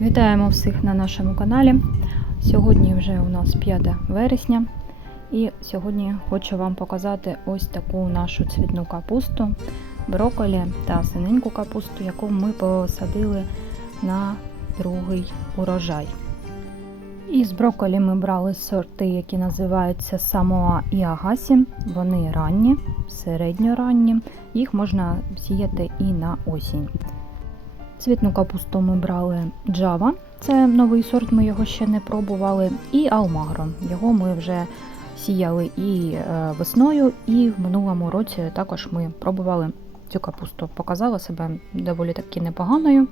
Вітаємо всіх на нашому каналі. Сьогодні вже у нас 5 вересня, і сьогодні хочу вам показати ось таку нашу цвітну капусту, брокколі та синеньку капусту, яку ми посадили на другий урожай. Із брокколі ми брали сорти, які називаються Самоа і Агасі. Вони ранні, середньоранні. Їх можна сіяти і на осінь. Цвітну капусту ми брали Java, це новий сорт, ми його ще не пробували, і Almagro. Його ми вже сіяли і е, весною, і в минулому році також ми пробували цю капусту. Показала себе доволі таки непоганою.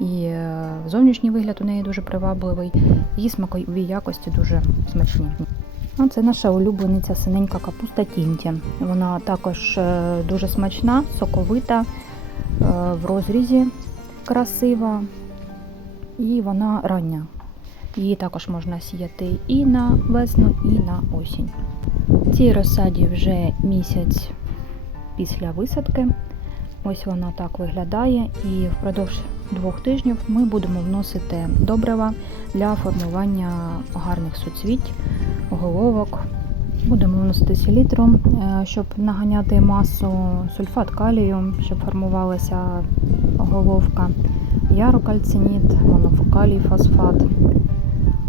І е, зовнішній вигляд у неї дуже привабливий, її смакові якості дуже смачні. А це наша улюблениця синенька капуста Тінті. Вона також е, дуже смачна, соковита, в розрізі красива і вона рання. Її також можна сіяти і на весну, і на осінь. Цій розсаді вже місяць після висадки. Ось вона так виглядає, і впродовж двох тижнів ми будемо вносити добрива для формування гарних суцвіть, головок. Будемо вносити селітру, е, щоб наганяти масу, сульфат калію, щоб формувалася головка, ярокальциніт, монофокалій фосфат.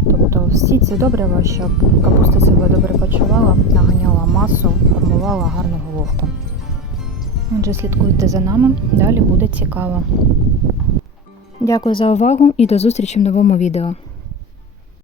Тобто всі ці добрива, щоб капуста себе добре почувала, наганяла масу, формувала гарну головку. Отже, слідкуйте за нами, далі буде цікаво. Дякую за увагу і до зустрічі в новому відео.